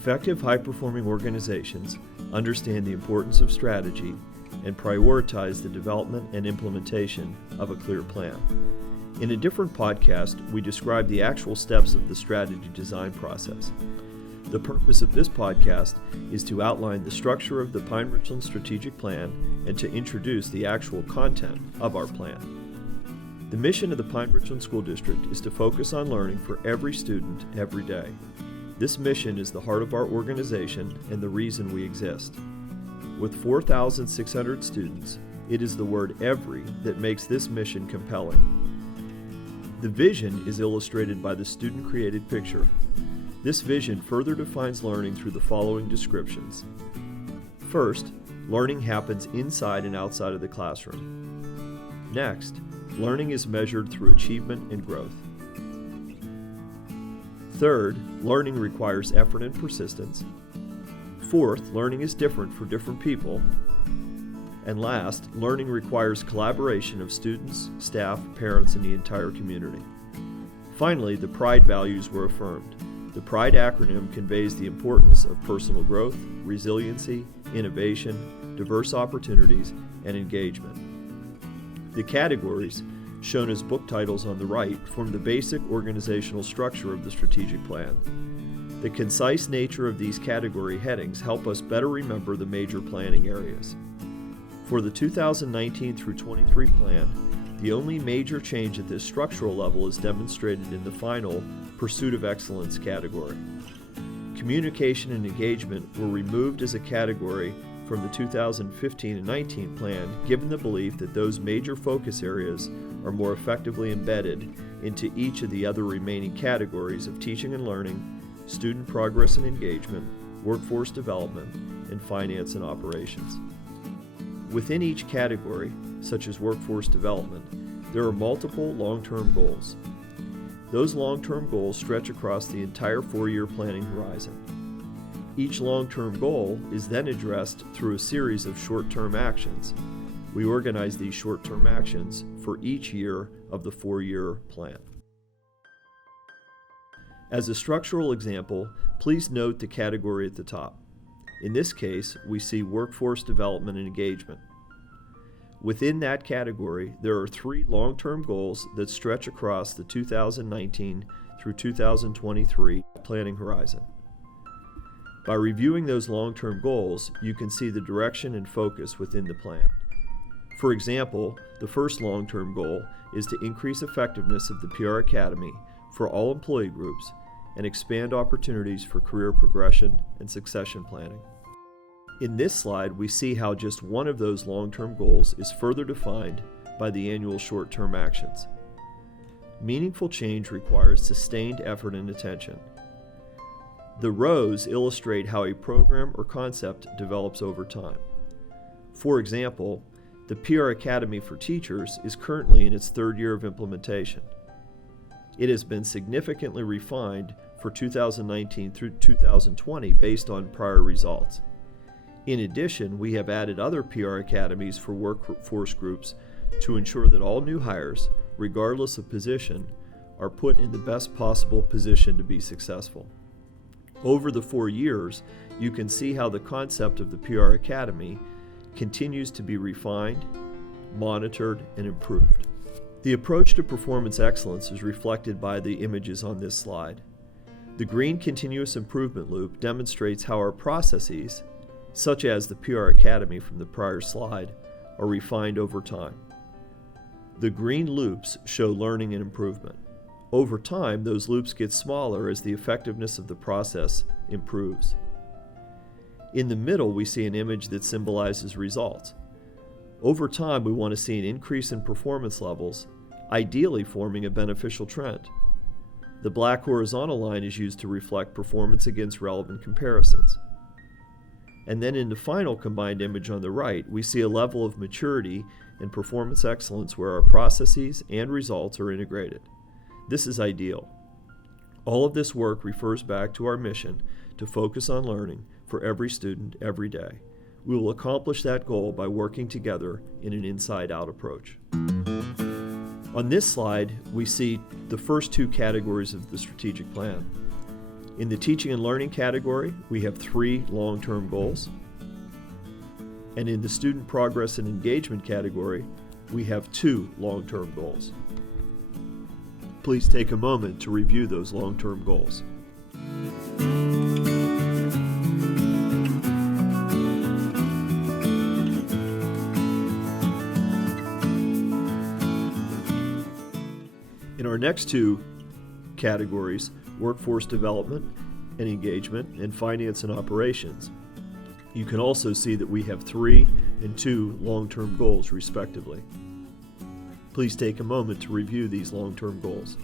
Effective high-performing organizations understand the importance of strategy and prioritize the development and implementation of a clear plan. In a different podcast, we describe the actual steps of the strategy design process. The purpose of this podcast is to outline the structure of the Pine Richland Strategic Plan and to introduce the actual content of our plan. The mission of the Pine Richland School District is to focus on learning for every student every day. This mission is the heart of our organization and the reason we exist. With 4,600 students, it is the word "every" that makes this mission compelling. The vision is illustrated by the student-created picture. This vision further defines learning through the following descriptions. First, learning happens inside and outside of the classroom. Next, learning is measured through achievement and growth. Third, learning requires effort and persistence. Fourth, learning is different for different people. And last, learning requires collaboration of students, staff, parents, and the entire community. Finally, the PRIDE values were affirmed. The PRIDE acronym conveys the importance of personal growth, resiliency, innovation, diverse opportunities, and engagement. The categories, shown as book titles on the right, form the basic organizational structure of the strategic plan. The concise nature of these category headings help us better remember the major planning areas. For the 2019 through 23 plan, the only major change at this structural level is demonstrated in the final Pursuit of Excellence category. Communication and engagement were removed as a category from the 2015 and 19 plan, given the belief that those major focus areas are more effectively embedded into each of the other remaining categories of teaching and learning, student progress and engagement, workforce development, and finance and operations. Within each category, such as workforce development, there are multiple long-term goals. Those long-term goals stretch across the entire 4-year planning horizon. Each long-term goal is then addressed through a series of short-term actions. We organize these short-term actions for each year of the 4-year plan. As a structural example, please note the category at the top. In this case, we see workforce development and engagement. Within that category, there are 3 long-term goals that stretch across the 2019 through 2023 planning horizon. By reviewing those long-term goals, you can see the direction and focus within the plan. For example, the first long-term goal is to increase effectiveness of the PR Academy for all employee groups and expand opportunities for career progression and succession planning. In this slide, we see how just one of those long-term goals is further defined by the annual short-term actions. Meaningful change requires sustained effort and attention. The rows illustrate how a program or concept develops over time. For example, the PR Academy for Teachers is currently in its 3rd year of implementation. It has been significantly refined for 2019 through 2020 based on prior results. In addition, we have added other PR academies for workforce groups to ensure that all new hires, regardless of position, are put in the best possible position to be successful. Over the 4 years, you can see how the concept of the PR Academy continues to be refined, monitored, and improved. The approach to performance excellence is reflected by the images on this slide. The green continuous improvement loop demonstrates how our processes, such as the PR Academy from the prior slide, are refined over time. The green loops show learning and improvement. Over time, those loops get smaller as the effectiveness of the process improves. In the middle, we see an image that symbolizes results. Over time, we want to see an increase in performance levels, ideally forming a beneficial trend. The black horizontal line is used to reflect performance against relevant comparisons. And then in the final combined image on the right, we see a level of maturity and performance excellence where our processes and results are integrated. This is ideal. All of this work refers back to our mission to focus on learning for every student every day. We will accomplish that goal by working together in an inside-out approach. On this slide, we see the first 2 categories of the strategic plan. In the teaching and learning category, we have 3 long-term goals. And in the student progress and engagement category, we have 2 long-term goals. Please take a moment to review those long-term goals. In our next 2 categories, workforce development and engagement, and finance and operations, you can also see that we have 3 and 2 long-term goals, respectively. Please take a moment to review these long-term goals.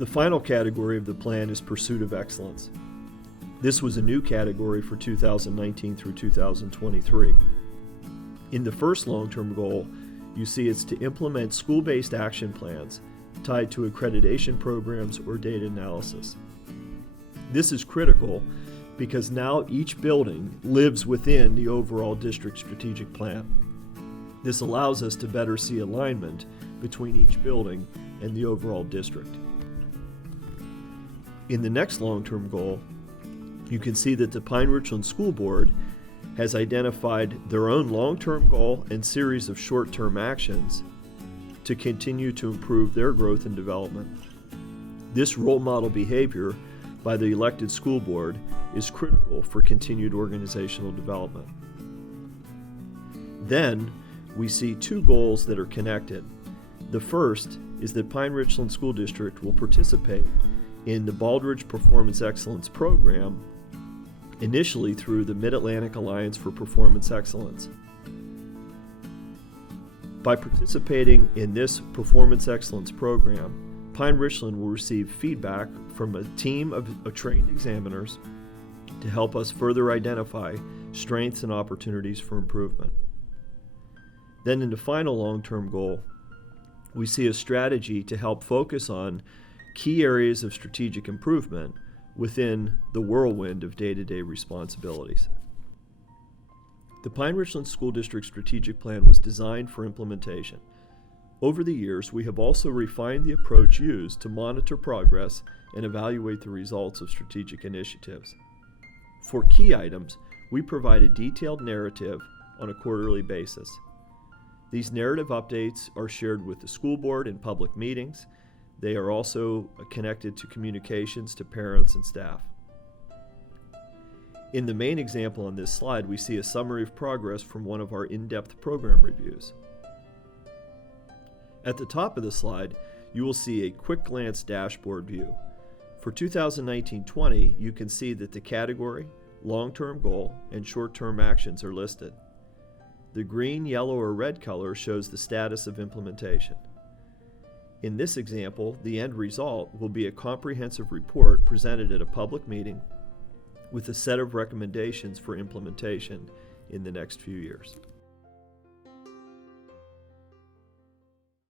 The final category of the plan is Pursuit of Excellence. This was a new category for 2019 through 2023. In the first long-term goal, you see it's to implement school-based action plans tied to accreditation programs or data analysis. This is critical because now each building lives within the overall district strategic plan. This allows us to better see alignment between each building and the overall district. In the next long-term goal, you can see that the Pine Richland School Board has identified their own long-term goal and series of short-term actions to continue to improve their growth and development. This role model behavior by the elected school board is critical for continued organizational development. Then, we see 2 goals that are connected. The first is that Pine Richland School District will participate in the Baldridge Performance Excellence Program, initially through the Mid-Atlantic Alliance for Performance Excellence. By participating in this Performance Excellence Program, Pine Richland will receive feedback from a team of trained examiners to help us further identify strengths and opportunities for improvement. Then in the final long-term goal, we see a strategy to help focus on key areas of strategic improvement within the whirlwind of day-to-day responsibilities. The Pine Richland School District Strategic Plan was designed for implementation. Over the years, we have also refined the approach used to monitor progress and evaluate the results of strategic initiatives. For key items, we provide a detailed narrative on a quarterly basis. These narrative updates are shared with the school board in public meetings. They are also connected to communications to parents and staff. In the main example on this slide, we see a summary of progress from one of our in-depth program reviews. At the top of the slide, you will see a quick glance dashboard view. For 2019-20, you can see that the category, long-term goal, and short-term actions are listed. The green, yellow, or red color shows the status of implementation. In this example, the end result will be a comprehensive report presented at a public meeting with a set of recommendations for implementation in the next few years.